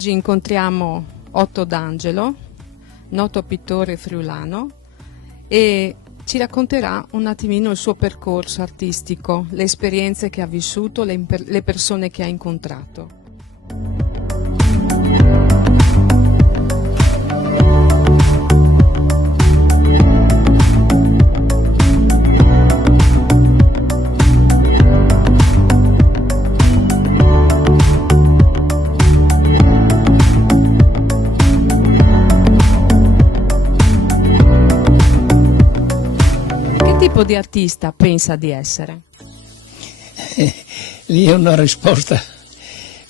Oggi incontriamo Otto D'Angelo, noto pittore friulano, e ci racconterà un attimino il suo percorso artistico, le esperienze che ha vissuto, le persone che ha incontrato. Che tipo di artista pensa di essere? Lì è una risposta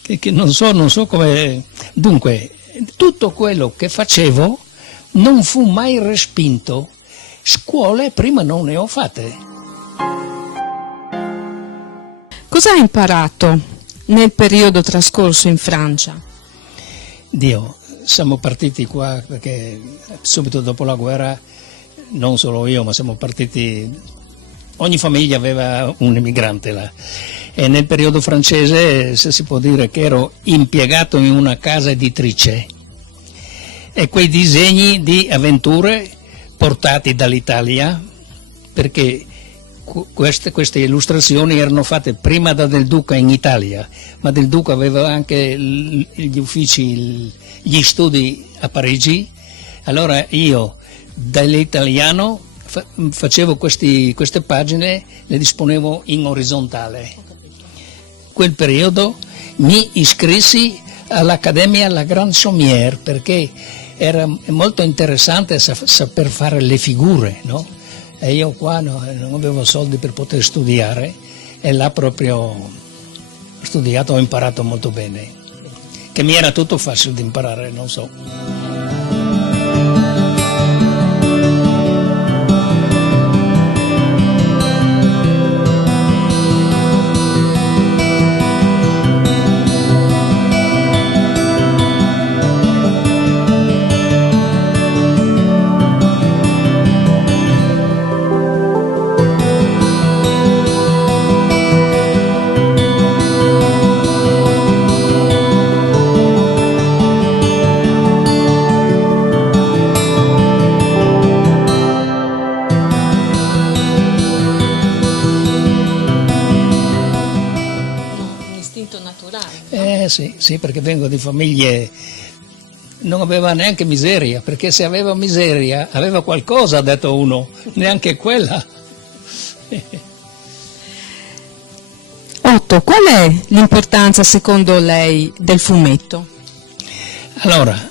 che non so come. Dunque, tutto quello che facevo non fu mai respinto. Scuole prima non ne ho fatte. Cosa ha imparato nel periodo trascorso in Francia? Dio, siamo partiti qua perché subito dopo la guerra, non solo io, ma siamo partiti, ogni famiglia aveva un immigrante là. E nel periodo francese, se si può dire, che ero impiegato in una casa editrice, e quei disegni di avventure portati dall'Italia, perché queste illustrazioni erano fatte prima da Del Duca in Italia, ma Del Duca aveva anche gli uffici, gli studi a Parigi. Allora io dall'italiano facevo queste pagine, le disponevo in orizzontale. Quel periodo mi iscrissi all'Accademia La Grande Chaumière perché era molto interessante saper fare le figure, no? E io qua non avevo soldi per poter studiare e là proprio ho studiato, ho imparato molto bene, che mi era tutto facile di imparare, non so. Sì, perché vengo di famiglie, non aveva neanche miseria, perché se aveva miseria aveva qualcosa, ha detto uno, neanche quella. Otto, qual è l'importanza secondo lei del fumetto? Allora,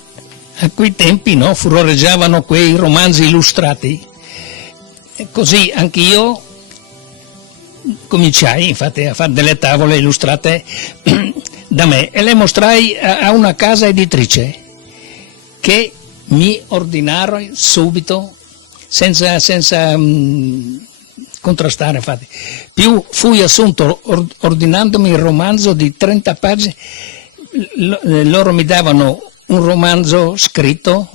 a quei tempi furoreggiavano quei romanzi illustrati, e così anch'io cominciai infatti a fare delle tavole illustrate da me e le mostrai a una casa editrice che mi ordinarono subito senza contrastare, infatti. Più fui assunto ordinandomi il romanzo di 30 pagine, loro mi davano un romanzo scritto,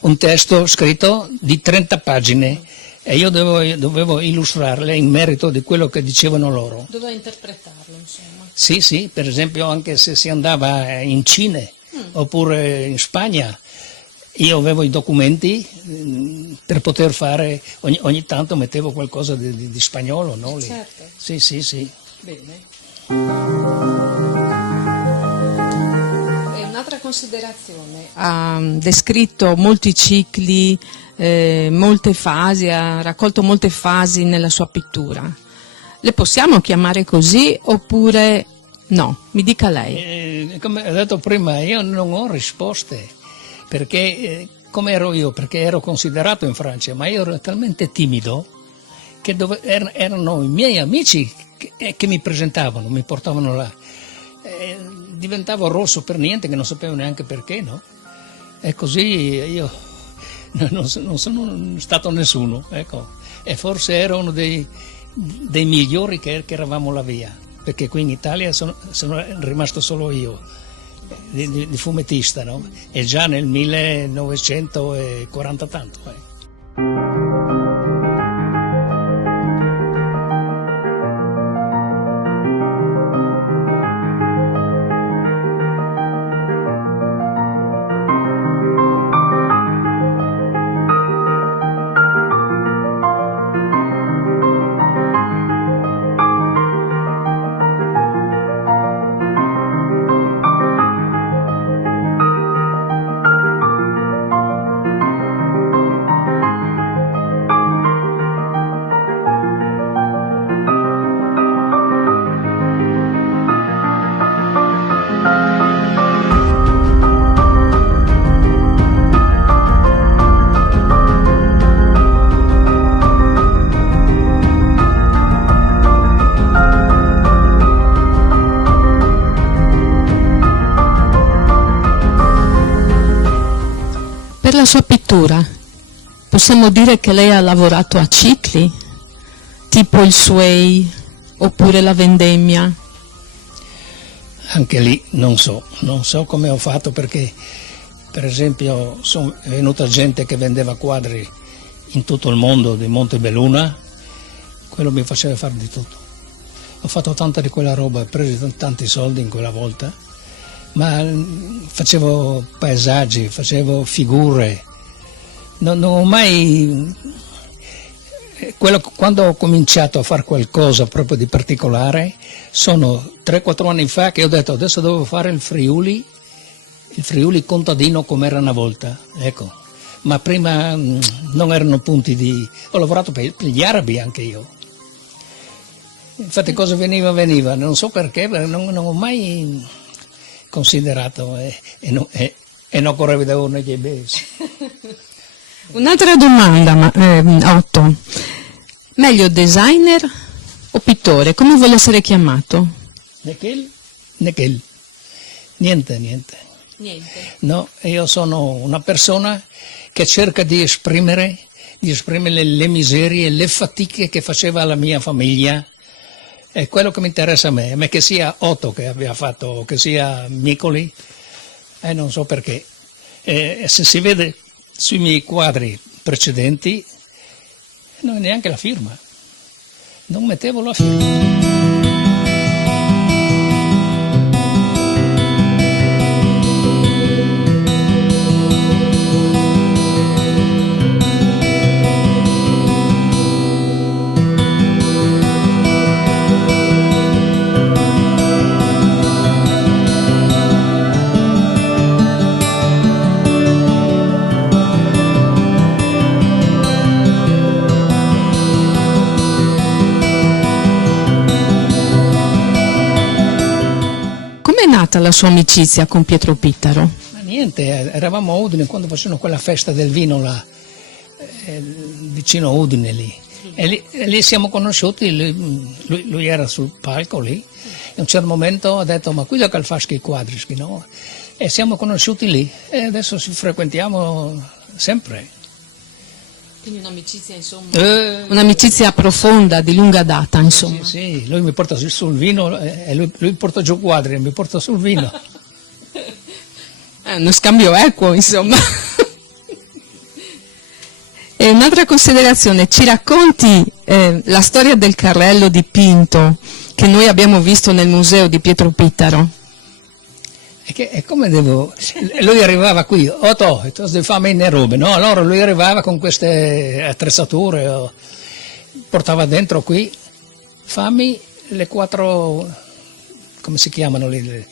un testo scritto di 30 pagine e io dovevo illustrarle in merito di quello che dicevano loro. Doveva interpretarlo, insomma. Sì, per esempio anche se si andava in Cile oppure in Spagna, io avevo i documenti per poter fare, ogni tanto mettevo qualcosa di spagnolo, no? Certo. Sì. Bene. E un'altra considerazione, ha descritto molti cicli, molte fasi, ha raccolto molte fasi nella sua pittura. Le possiamo chiamare così oppure no? Mi dica lei. Come ho detto prima, io non ho risposte, perché come ero io, perché ero considerato in Francia, ma io ero talmente timido che erano i miei amici che mi presentavano, mi portavano là. Diventavo rosso per niente, che non sapevo neanche perché, no? E così io non sono stato nessuno, ecco. E forse ero uno dei migliori che eravamo là via, perché qui in Italia sono rimasto solo io di fumettista, no? E già nel 1940 tanto. nella sua pittura possiamo dire che lei ha lavorato a cicli, tipo il Sway oppure la vendemmia? Anche lì non so come ho fatto, perché per esempio sono venuta gente che vendeva quadri in tutto il mondo di Montebelluna, quello mi faceva fare di tutto. Ho fatto tanta di quella roba, ho preso tanti soldi in quella volta, ma facevo paesaggi, facevo figure, non ho mai... Quando ho cominciato a fare qualcosa proprio di particolare, sono 3-4 anni fa che ho detto adesso devo fare il Friuli contadino come era una volta, ecco. Ma prima non erano punti di... Ho lavorato per gli arabi anche io. Infatti cosa veniva, non so perché non ho mai considerato e non correvo da uno che besi. Un'altra domanda, Otto. Meglio designer o pittore? Come vuole essere chiamato? Nekel. Niente. No, io sono una persona che cerca di esprimere le miserie, le fatiche che faceva la mia famiglia. È quello che mi interessa a me che sia Otto che abbia fatto, che sia Micoli, non so perché. Se si vede sui miei quadri precedenti, non neanche la firma, non mettevo la firma. Com'è nata la sua amicizia con Pietro Pittaro? Ma niente, eravamo a Udine quando facevano quella festa del vino là, vicino a Udine lì. E lì siamo conosciuti, lui era sul palco lì, e a un certo momento ha detto ma qui da calfaschi i quadri, no? E siamo conosciuti lì e adesso ci frequentiamo sempre. Quindi un'amicizia, insomma, un'amicizia profonda, di lunga data, insomma. Sì, lui mi porta sul vino e lui porta giù quadri e mi porta sul vino. È uno scambio equo, insomma. E un'altra considerazione, ci racconti la storia del carrello dipinto che noi abbiamo visto nel museo di Pietro Pittaro? E come devo... Lui arrivava qui, Otto, fammi le robe, no? Allora lui arrivava con queste attrezzature, portava dentro qui, fammi le 4, come si chiamano lì?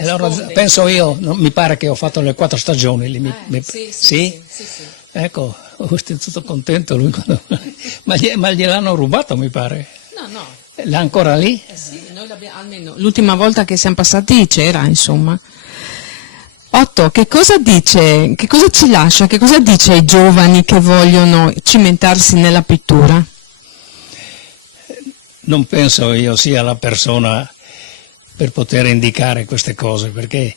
Allora penso io, mi pare che ho fatto le 4 stagioni lì. Sì? Ecco, sono tutto contento lui, ma gliel'hanno rubato mi pare. No. L'ha ancora lì? Sì, noi almeno l'ultima volta che siamo passati c'era, insomma. Otto, che cosa dice, che cosa ci lascia, che cosa dice ai giovani che vogliono cimentarsi nella pittura? Non penso io sia la persona per poter indicare queste cose, perché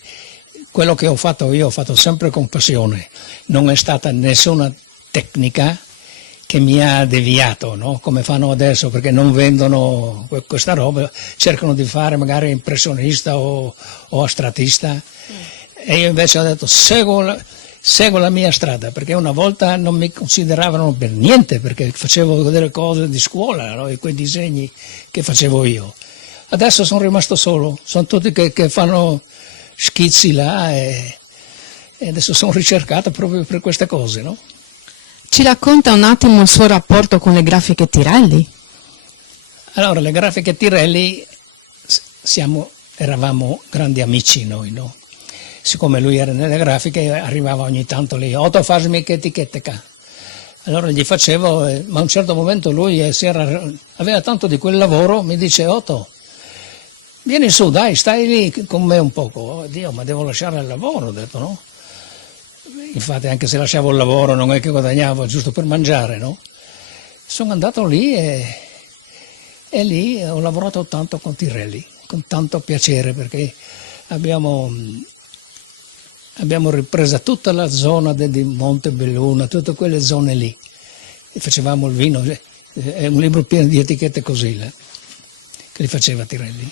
quello che ho fatto io ho fatto sempre con passione, non è stata nessuna tecnica che mi ha deviato, no? Come fanno adesso, perché non vendono questa roba, cercano di fare magari impressionista o astratista, e io invece ho detto seguo la mia strada, perché una volta non mi consideravano per niente, perché facevo delle cose di scuola, no? E quei disegni che facevo io. Adesso sono rimasto solo, sono tutti che fanno schizzi là e adesso sono ricercato proprio per queste cose, no? Ci racconta un attimo il suo rapporto con le grafiche Tirelli? Allora, le grafiche Tirelli eravamo grandi amici noi, no? Siccome lui era nelle grafiche, arrivava ogni tanto lì, Otto fammi che etichette qua. Allora gli facevo, ma a un certo momento lui aveva tanto di quel lavoro, mi dice Otto, vieni su, dai, stai lì con me un poco. Oh, Dio, ma devo lasciare il lavoro, ho detto, no? Infatti anche se lasciavo il lavoro non è che guadagnavo giusto per mangiare, no? Sono andato lì e lì ho lavorato tanto con Tirelli, con tanto piacere, perché abbiamo abbiamo ripreso tutta la zona di Montebelluna, tutte quelle zone lì, e facevamo il vino. È un libro pieno di etichette così, che li faceva Tirelli.